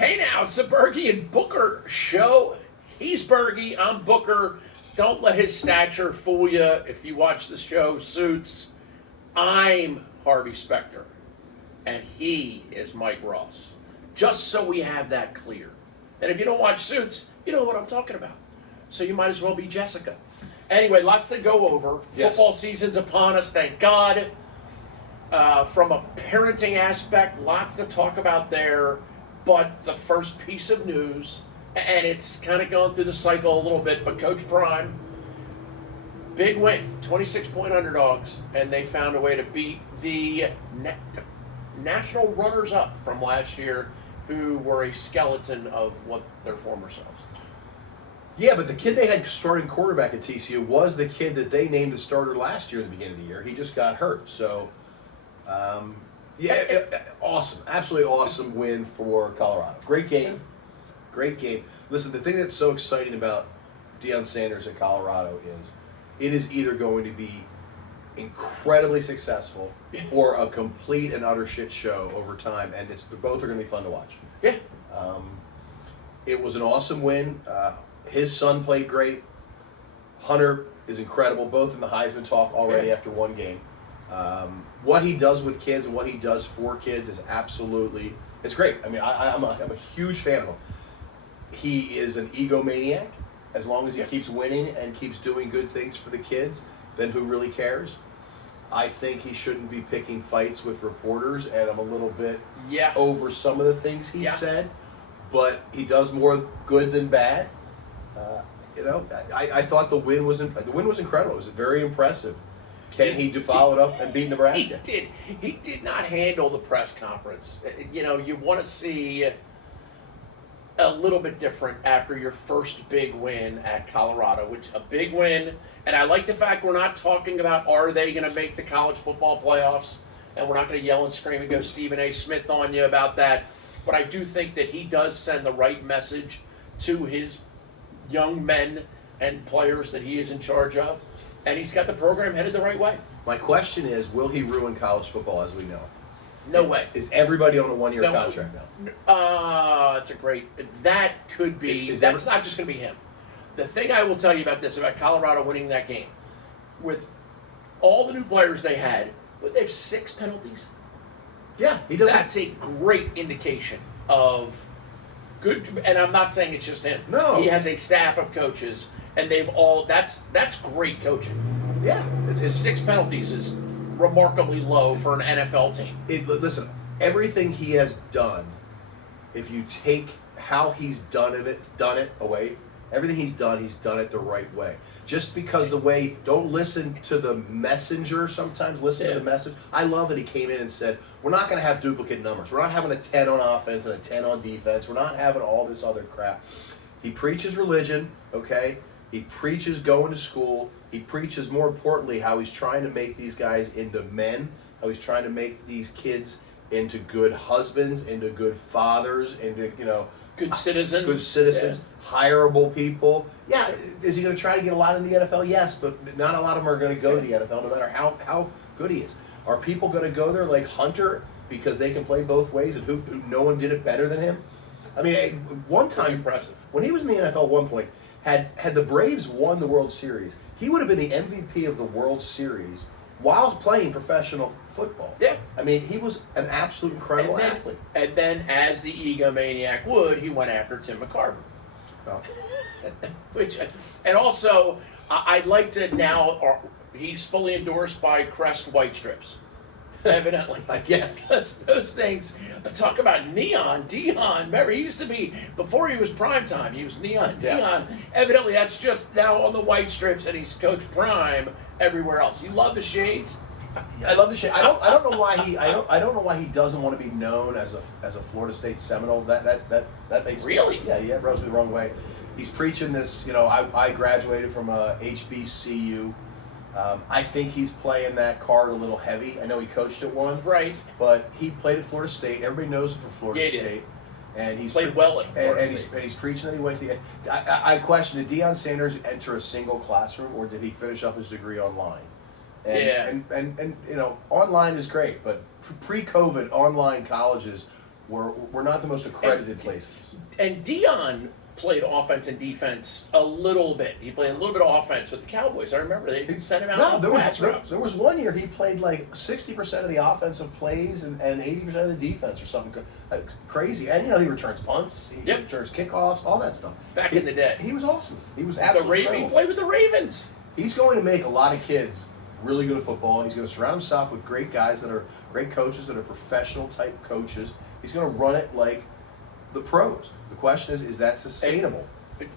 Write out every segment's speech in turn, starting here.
Hey now, it's the Bergie and Booker show. He's Bergie, I'm Booker. Don't let his stature fool you. If you watch the show Suits, I'm Harvey Specter, and he is Mike Ross. Just so we have that clear. And if you don't watch Suits, you know what I'm talking about. So you might as well be Jessica. Anyway, lots to go over. Yes. Football season's upon us, thank God. From a parenting aspect, lots to talk about there. But the first piece of news, and it's kind of going through the cycle a little bit, but Coach Prime, big win, 26-point underdogs, and they found a way to beat the national runners-up from last year, who were a skeleton of what their former selves. Yeah, but the kid they had starting quarterback at TCU was the kid that they named the starter last year at the beginning of the year. He just got hurt, so... awesome. Absolutely awesome win for Colorado. Great game. Great game. Listen, the thing that's so exciting about Deion Sanders at Colorado is it is either going to be incredibly successful or a complete and utter shit show over time, and both are going to be fun to watch. Yeah. It was an awesome win. His son played great. Hunter is incredible, both in the Heisman talk already after one game. What he does with kids and what he does for kids is absolutely, it's great. I mean, I'm a huge fan of him. He is an egomaniac. As long as he keeps winning and keeps doing good things for the kids, then who really cares? I think he shouldn't be picking fights with reporters, and I'm a little bit over some of the things he said, but he does more good than bad. I thought the win was incredible. It was very impressive. Can he follow it up and beat Nebraska? He did not handle the press conference. You know, you want to see a little bit different after your first big win at Colorado, which a big win. And I like the fact we're not talking about are they going to make the college football playoffs, and we're not going to yell and scream and go Stephen A. Smith on you about that. But I do think that he does send the right message to his young men and players that he is in charge of. And he's got the program headed the right way. My question is, will he ruin college football as we know it? No way. Is everybody on a one-year contract now? It's a great... That could be... That's not just going to be him. The thing I will tell you about this, about Colorado winning that game, with all the new players they had, they have 6 penalties. Yeah, he does. That's a great indication of good... And I'm not saying it's just him. No. He has a staff of coaches, and they've all... That's great coaching. Yeah. It's 6 penalties is remarkably low for an NFL team. Listen, everything he has done, if you take how he's done it away, everything he's done it the right way. Just because the way, don't listen to the messenger sometimes, listen to the message. I love that he came in and said, we're not going to have duplicate numbers. We're not having a 10 on offense and a 10 on defense. We're not having all this other crap. He preaches religion, okay? He preaches going to school. He preaches, more importantly, how he's trying to make these guys into men, how he's trying to make these kids into good husbands, into good fathers, into, good citizens. Good citizens, hireable people. Yeah, is he going to try to get a lot in the NFL? Yes, but not a lot of them are going to go to the NFL, no matter how good he is. Are people going to go there like Hunter because they can play both ways and who no one did it better than him? I mean, one time, impressive. When he was in the NFL at one point, had the Braves won the World Series, he would have been the MVP of the World Series while playing professional football. Yeah. I mean, he was an absolute incredible athlete. And then, as the egomaniac would, he went after Tim McCarver. Oh. And also, I'd like to now, he's fully endorsed by Crest White Strips. Evidently. I guess. Those things, talk about neon, Deion. Remember, he used to be, before he was primetime, he was neon, Deion. Evidently, that's just now on the white strips, and he's Coach Prime everywhere else. You love the shades? I love the shade. I don't know why I don't know why he doesn't want to be known as a Florida State Seminole. That makes really rubs me the wrong way. He's preaching this. I graduated from HBCU. I think he's playing that card a little heavy. I know he coached at one, right? But he played at Florida State. Everybody knows him for Florida State, and he's played well at Florida State. And he's preaching that he went to the. I question: did Deion Sanders enter a single classroom, or did he finish up his degree online? And online is great, but pre-COVID online colleges We're not the most accredited places. And Dion played offense and defense a little bit. He played a little bit of offense with the Cowboys. I remember they sent him out. No, on pass routes. there was one year he played like 60% of the offensive plays and 80% of the defense or something crazy. And he returns punts, he returns kickoffs, all that stuff. Back in the day, he was awesome. He was absolutely he incredible. played with the Ravens. He's going to make a lot of kids really good at football. He's going to surround himself with great guys that are great coaches, that are professional type coaches. He's going to run it like the pros. The question is that sustainable?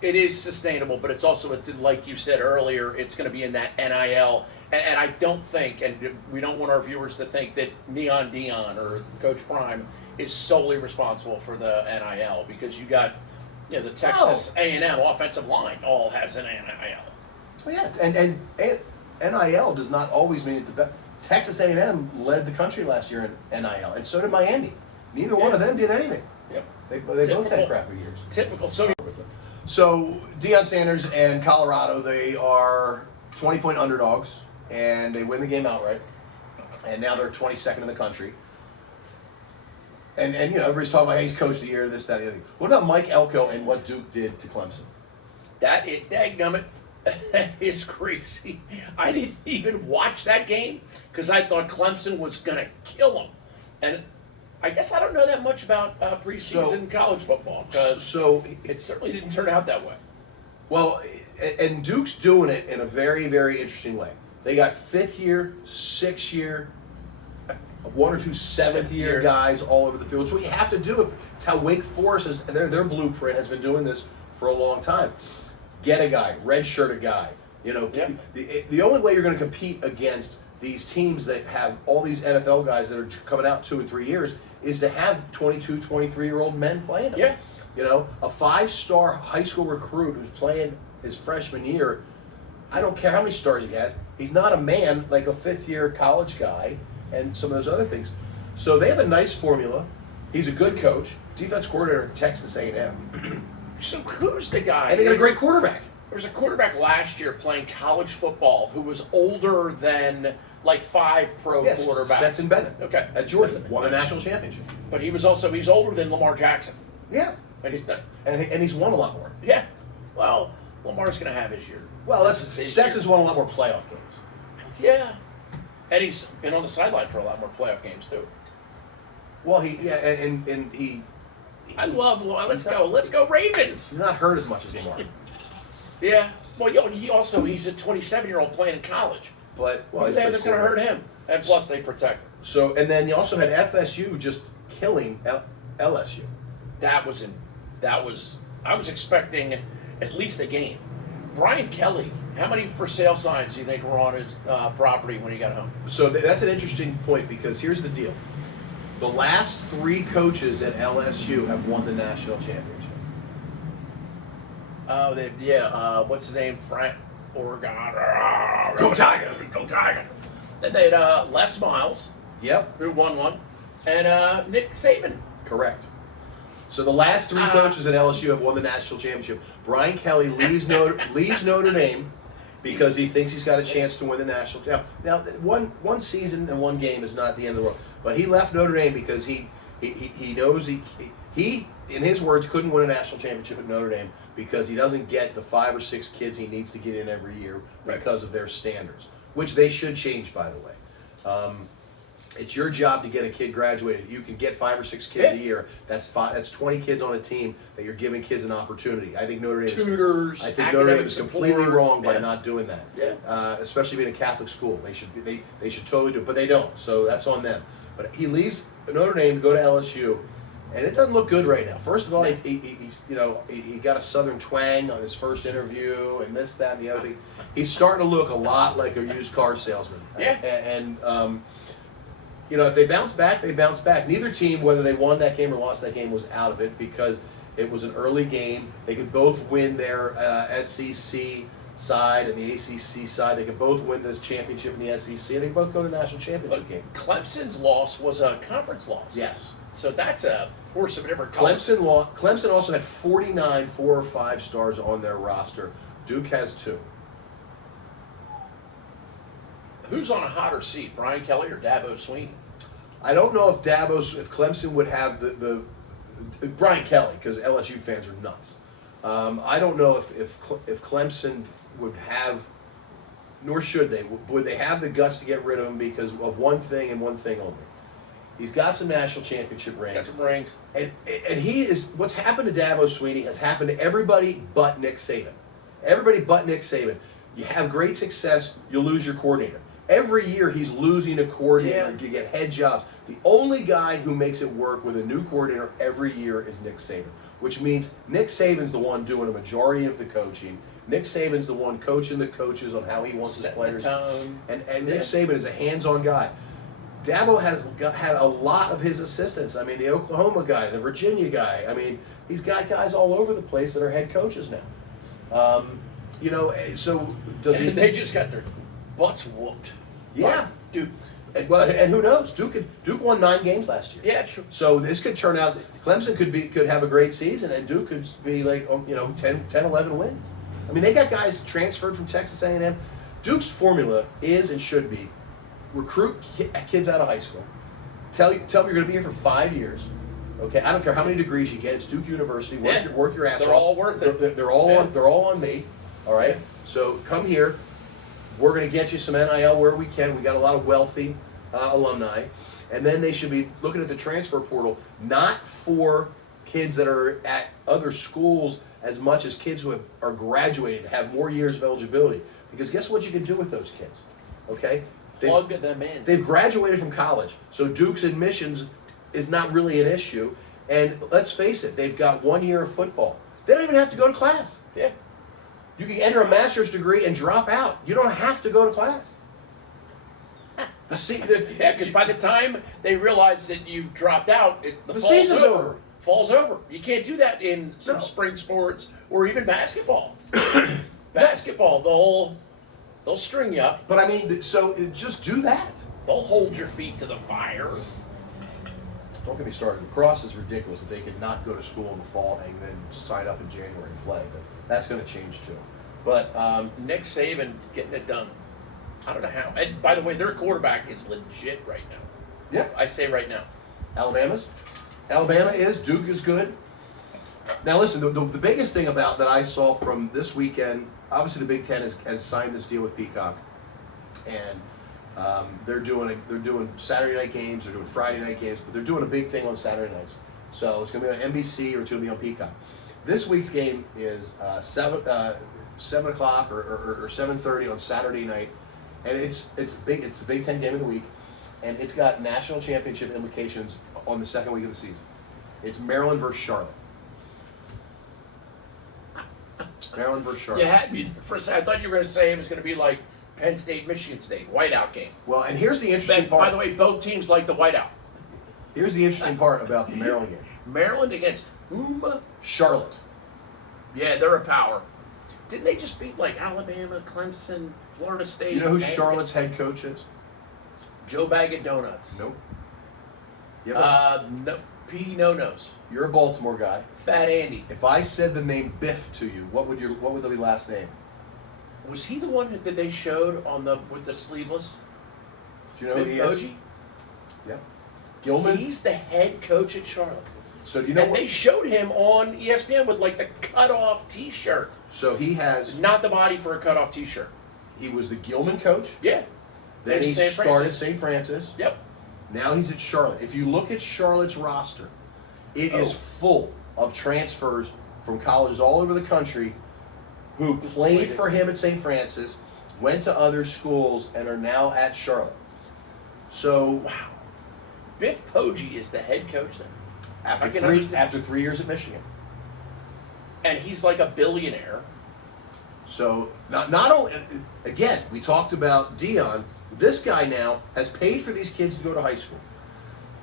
It is sustainable, but it's also, like you said earlier, it's going to be in that NIL. And I don't think, and we don't want our viewers to think that Neon Dion or Coach Prime is solely responsible for the NIL, because you got, the Texas A&M offensive line all has an NIL. Well, yeah, and NIL does not always mean it's the best. Texas A&M led the country last year in NIL, and so did Miami. Neither one of them did anything. Yep. They both had crappy years. Typical. So Deion Sanders and Colorado, they are 20-point underdogs, and they win the game outright. And now they're 22nd in the country. And everybody's talking about, hey, he's coach of the year, this, that, the other thing. What about Mike Elko and what Duke did to Clemson? Dadgummit, is crazy. I didn't even watch that game because I thought Clemson was going to kill them. And I guess I don't know that much about preseason college football, because it certainly didn't turn out that way. Well, and Duke's doing it in a very, very interesting way. They got 5th year, 6th year, 1 or 2 7th year guys all over the field. It's what you have to do. It's how Wake Forest is. Their blueprint has been doing this for a long time. Get a guy, redshirt a guy. The only way you're going to compete against these teams that have all these NFL guys that are coming out 2 and 3 years is to have 22, 23-year-old men playing them. Yeah. A 5-star high school recruit who's playing his freshman year, I don't care how many stars he has, he's not a man like a 5th-year college guy and some of those other things. So they have a nice formula. He's a good coach, defense coordinator at Texas A&M. So who's the guy? And they got a great quarterback. There was a quarterback last year playing college football who was older than like 5 pro quarterbacks. Stetson Bennett. Okay. At Georgia, won a national championship. But he's older than Lamar Jackson. Yeah. And he's won a lot more. Yeah. Well, Lamar's going to have his year. Well, Stetson's won a lot more playoff games. Yeah. And he's been on the sideline for a lot more playoff games too. Well, I love Lamar. Let's go Ravens. He's not hurt as much as Lamar. Yeah. Well, he's a 27-year-old playing in college. But that's going to hurt him. And plus, they protect him. So, and then you also had FSU just killing LSU. I was expecting at least a game. Brian Kelly, how many for sale signs do you think were on his property when he got home? So that's an interesting point, because here's the deal. The last 3 coaches at LSU have won the national championship. Oh, what's his name? Frank Oregon. Go Tigers! Go Tigers! Then they had Les Miles. Yep. Who won one. And Nick Saban. Correct. So the last 3 coaches at LSU have won the national championship. Brian Kelly leaves Notre Dame because he thinks he's got a chance to win the national championship. Now, one season and 1 game is not the end of the world. But he left Notre Dame because he knows he, in his words, couldn't win a national championship at Notre Dame because he doesn't get the 5 or 6 kids he needs to get in every year because of their standards, which they should change, by the way. It's your job to get a kid graduated. You can get 5 or 6 kids a year. That's 20 kids on a team that you're giving kids an opportunity. I think Notre Dame tutors. I think Notre Dame is completely wrong by not doing that. Yeah. Especially being a Catholic school, they should totally do it, but they don't. So that's on them. But he leaves Notre Dame to go to LSU, and it doesn't look good right now. First of all, he got a Southern twang on his first interview, and this, that, and the other thing. He's starting to look a lot like a used car salesman. Yeah. And if they bounce back, they bounce back. Neither team, whether they won that game or lost that game, was out of it because it was an early game. They could both win their SEC side and the ACC side. They could both win this championship in the SEC. They could both go to the national championship game. Clemson's loss was a conference loss. Yes. So that's a horse of a different color. Clemson also had 49 4 or 5 stars on their roster. Duke has 2. Who's on a hotter seat, Brian Kelly or Dabo Swinney? I don't know if Clemson would have the Brian Kelly, because LSU fans are nuts. I don't know if Clemson would have, nor should they, would they have the guts to get rid of him because of one thing and one thing only. He's got some national championship rings. Got some rings. And he is, what's happened to Dabo Swinney has happened to everybody but Nick Saban. Everybody but Nick Saban. You have great success, you lose your coordinator. Every year he's losing a coordinator to get head jobs. The only guy who makes it work with a new coordinator every year is Nick Saban, which means Nick Saban's the one doing a majority of the coaching. Nick Saban's the one coaching the coaches on how he wants his players. And Nick Saban is a hands-on guy. Dabo has had a lot of his assistants. I mean, the Oklahoma guy, the Virginia guy. I mean, he's got guys all over the place that are head coaches now. So does he? They just got their butts whooped. Yeah, Duke. And who knows? Duke won 9 games last year. Yeah, true. So this could turn out. Clemson could have a great season, and Duke could be like 10, 11 wins. I mean, they got guys transferred from Texas A&M. Duke's formula is and should be recruit kids out of high school. Tell them you're going to be here for 5 years. Okay, I don't care how many degrees you get. It's Duke University. Work your ass off. They're all worth it. They're all on me. All right. So come here. We're going to get you some NIL where we can. We got a lot of wealthy alumni, and then they should be looking at the transfer portal, not for kids that are at other schools as much as kids who are graduated, have more years of eligibility. Because guess what you can do with those kids? Okay. Plug them in. They've graduated from college, so Duke's admissions is not really an issue. And let's face it, they've got 1 year of football. They don't even have to go to class. Yeah. You can enter a master's degree and drop out. You don't have to go to class. Yeah, because by the time they realize that you've dropped out, the season's over. Fall's over. You can't do that in some spring sports or even basketball. Basketball, they'll string you up. But I mean, so just do that. They'll hold your feet to the fire. Don't get me started. Lacrosse is ridiculous that they could not go to school in the fall and then sign up in January and play. But that's going to change too. But Nick Saban getting it done. I don't know how. And by the way, their quarterback is legit right now. Yeah. I say right now. Alabama is. Duke is good. Now listen, the biggest thing about that I saw from this weekend, obviously the Big Ten has signed this deal with Peacock, and they're doing Saturday night games, they're doing Friday night games, but they're doing a big thing on Saturday nights. So it's going to be on NBC or it's going to be on Peacock. This week's game is 7 o'clock or 7:30 on Saturday night, and it's the Big Ten game of the week, and it's got national championship implications on the second week of the season. It's Maryland versus Charlotte. Maryland versus Charlotte. You had me for a second. I thought you were going to say it was going to be like Penn State, Michigan State, whiteout game. Well, and here's the interesting part. By the way, both teams like the whiteout. Here's the interesting part about the Maryland game. Maryland against whom? Charlotte. Yeah, they're a power. Didn't they just beat like Alabama, Clemson, Florida State? Do you know who Charlotte's head coach is? Joe Bag of Donuts. Nope. No, Petey No-Nos. You're a Baltimore guy. Fat Andy. If I said the name Biff to you, what would the last name? Was he the one that they showed on with the sleeveless? Do you know who he is? Koji? Yeah. Gilman. He's the head coach at Charlotte. So do you know and they showed him on ESPN with like the cut-off T-shirt. So he has not the body for a cut-off T-shirt. He was the Gilman coach. Yeah. Then he started St. Francis. Yep. Now he's at Charlotte. If you look at Charlotte's roster, it is full of transfers from colleges all over the country who played for him at St. Francis, went to other schools, and are now at Charlotte. So, wow. Biff Poggi is the head coach then. After 3 years at Michigan. And he's like a billionaire. So, not only, again, we talked about Dion. This guy now has paid for these kids to go to high school.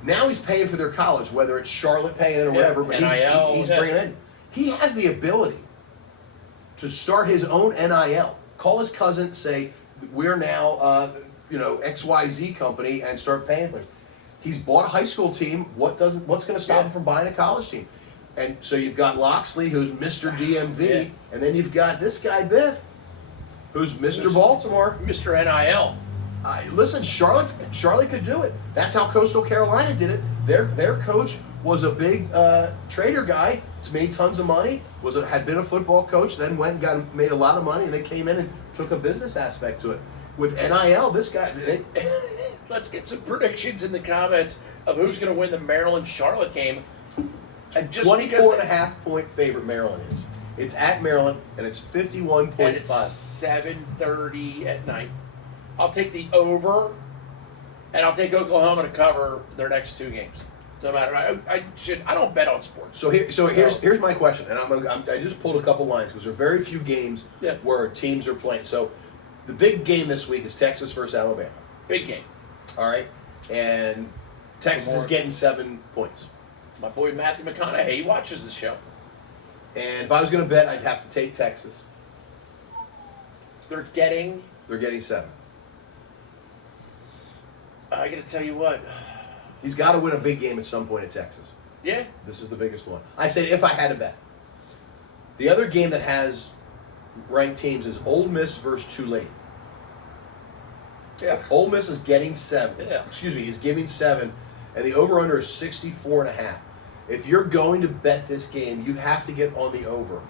Now he's paying for their college, whether it's Charlotte paying it or whatever, but NIL, he's bringing it in. He has the ability to start his own NIL. Call his cousin, say, we're now, XYZ company, and start paying for it. He's bought a high school team. What's going to stop him from buying a college team? And so you've got Loxley, who's Mr. DMV, and then you've got this guy, Biff, who's Mr. Baltimore. Mr. NIL. Listen, Charlotte could do it. That's how Coastal Carolina did it. Their coach was a big trader guy. Made tons of money. Had been a football coach. Then went and made a lot of money, and they came in and took a business aspect to it. With NIL, this guy. Let's get some predictions in the comments of who's going to win the Maryland-Charlotte game. And just 24.5 point favorite Maryland is. It's at Maryland, and it's 51.5. And it's 7:30 at night. I'll take the over, and I'll take Oklahoma to cover their next two games. No matter, I don't bet on sports. So here's my question, and I just pulled a couple lines because there are very few games where teams are playing. So the big game this week is Texas versus Alabama. Big game. All right, and Texas is getting 7 points. My boy Matthew McConaughey, he watches the show. And if I was going to bet, I'd have to take Texas. They're getting 7. I got to tell you what. He's got to win a big game at some point at Texas. Yeah. This is the biggest one. I say if I had to bet. The other game that has ranked teams is Ole Miss versus Tulane. Yeah. Ole Miss is getting 7. Yeah. Excuse me, he's giving 7, and the over/under is 64.5. If you're going to bet this game, you have to get on the over.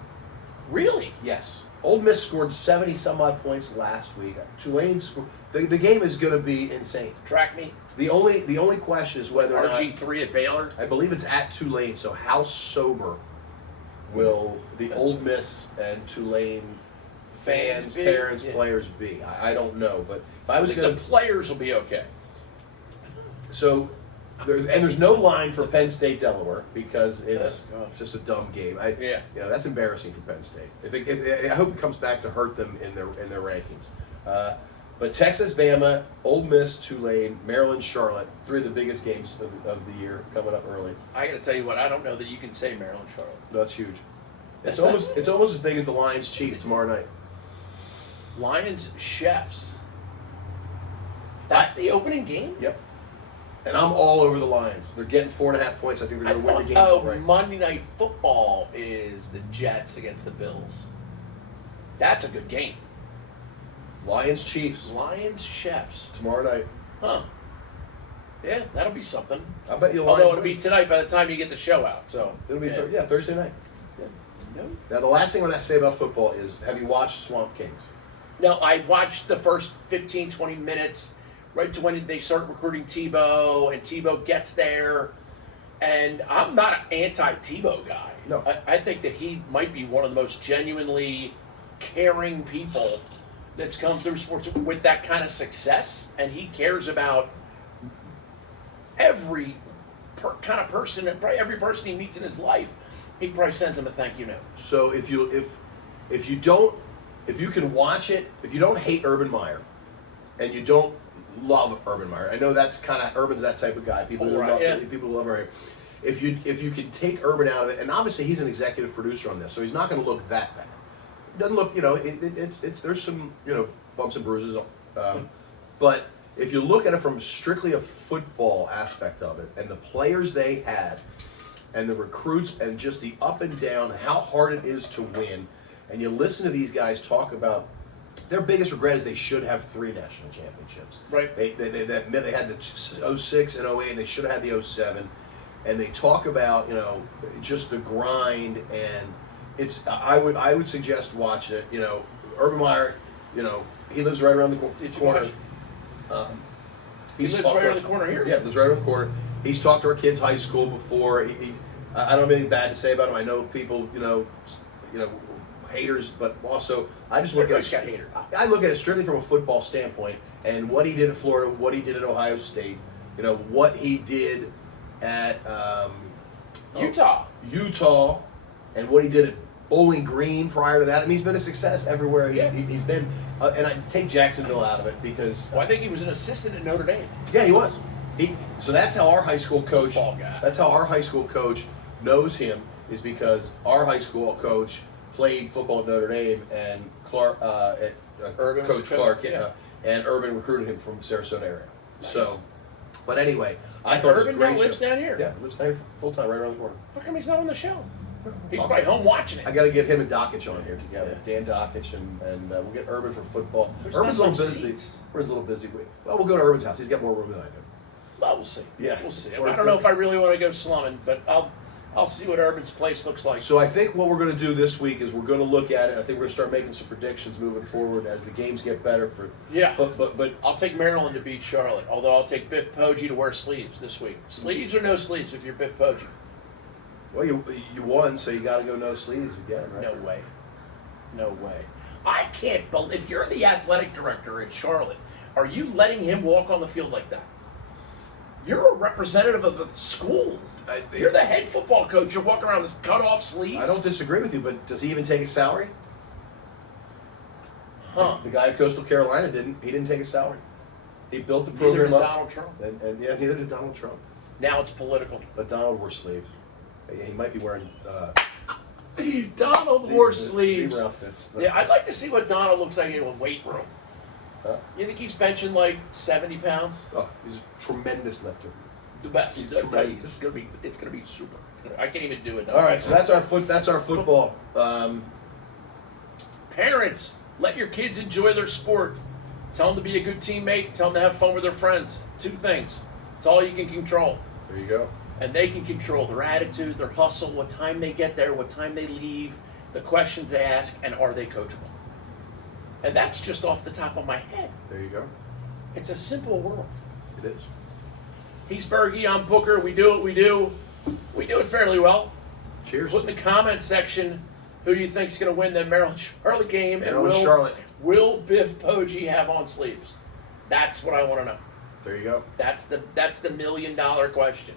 Really? Yes. Ole Miss scored 70 some odd points last week. Tulane scored. The game is going to be insane. Track me. The only question is whether or not RG3 at Baylor. I believe it's at Tulane. So how sober will the Ole Miss and Tulane fans, parents, players be? I don't know, but if I was going the players will be okay. So. There's no line for Penn State Delaware because it's just a dumb game. That's embarrassing for Penn State. I hope it comes back to hurt them in their rankings. But Texas, Bama, Ole Miss, Tulane, Maryland, Charlotte, 3 of the biggest games of the year coming up early. I got to tell you what, I don't know that you can say Maryland, Charlotte. No, that's huge. It's almost as big as the Lions Chiefs tomorrow night. Lions Chefs. That's the opening game? Yep. And I'm all over the Lions. They're getting 4.5 points. I think they're going to win the game. Right. Monday Night Football is the Jets against the Bills. That's a good game. Lions Chiefs. Lions Chefs. Tomorrow night. Huh. Yeah, that'll be something. I bet you. Although it'll be tonight by the time you get the show out. So it'll be Thursday night. Yeah. No. Now the last thing I want to say about football is: have you watched Swamp Kings? No, I watched the first 15, 20 minutes. Right to when they start recruiting Tebow, and Tebow gets there. And I'm not an anti-Tebow guy. No. I think that he might be one of the most genuinely caring people that's come through sports with that kind of success. And he cares about every kind of person, every person he meets in his life. He probably sends him a thank you note. So if you can watch it, if you don't hate Urban Meyer, and you don't love Urban Meyer. I know that's kind of Urban's that type of guy. People who love Urban. If you can take Urban out of it, and obviously he's an executive producer on this, so he's not going to look that bad. It doesn't look, there's some bumps and bruises, but if you look at it from strictly a football aspect of it, and the players they had, and the recruits, and just the up and down, how hard it is to win, and you listen to these guys talk about. Their biggest regret is they should have 3 national championships. Right. They had the 06 and 08, and they should have had the 07. And they talk about just the grind, and it's I would suggest watching it. Urban Meyer, he lives right around the corner. He lives right around the corner here. Yeah, lives right around the corner. He's talked to our kids' high school before. I don't have anything bad to say about him. I know people, haters, but also I just look at it. I look at it strictly from a football standpoint, and what he did at Florida, what he did at Ohio State, what he did at Utah, and what he did at Bowling Green prior to that. I mean, he's been a success everywhere he's been. And I take Jacksonville out of it because I think he was an assistant at Notre Dame. Yeah, he was. So that's how our high school coach. Football guy. That's how our high school coach knows him, is because our high school coach played football at Notre Dame, and Urban Coach Clark, and Urban recruited him from the Sarasota area. Nice. So, but anyway, I thought Urban it was a great now lives show. down here. Yeah, lives down here full time, right around the corner. How come he's not on the show? He's probably home watching it. I got to get him and Dockich on here together. Yeah. Dan Dockich, and we'll get Urban for football. There's Urban's a not little enough busy. seats. Urban's a little busy. Well, we'll go to Urban's house. He's got more room than I do. Well, we'll see. Yeah. We'll see. I don't know if I really want to go slumming, but I'll see what Urban's place looks like. So I think what we're going to do this week is we're going to look at it. I think we're going to start making some predictions moving forward as the games get better. Yeah. But I'll take Maryland to beat Charlotte, although I'll take Biff Poggi to wear sleeves this week. Sleeves or no sleeves if you're Biff Poggi? well, you won, so you got to go no sleeves again, right? No way. No way. I can't believe, if you're the athletic director in Charlotte, are you letting him walk on the field like that? You're a representative of the school. You're the head football coach. You're walking around with cut off sleeves. I don't disagree with you, but does he even take a salary? Huh. The guy at Coastal Carolina didn't. He didn't take a salary. He built the Neither program did up. Donald Trump. And yeah, neither did Donald Trump. Now it's political. But Donald wore sleeves. He might be wearing Donald wore sleeves. zebra outfits. Yeah, I'd like to see what Donald looks like in a weight room. Huh? You think he's benching like 70 pounds? Oh, he's a tremendous lifter. The best. He's I'll tell you, tremendous. it's gonna be super. I can't even do it. All right, so that's our football. Parents, let your kids enjoy their sport. Tell them to be a good teammate. Tell them to have fun with their friends. 2 things. It's all you can control. There you go. And they can control their attitude, their hustle, what time they get there, what time they leave, the questions they ask, and are they coachable? And that's just off the top of my head. There you go. It's a simple world. It is. He's Bergie, I'm Booker. We do what we do. We do it fairly well. Cheers. Put in the comment section who do you think is going to win the Maryland-Charlotte game, and Maryland, Charlotte. will Biff Poggi have on sleeves? That's what I want to know. There you go. That's the $1 million question.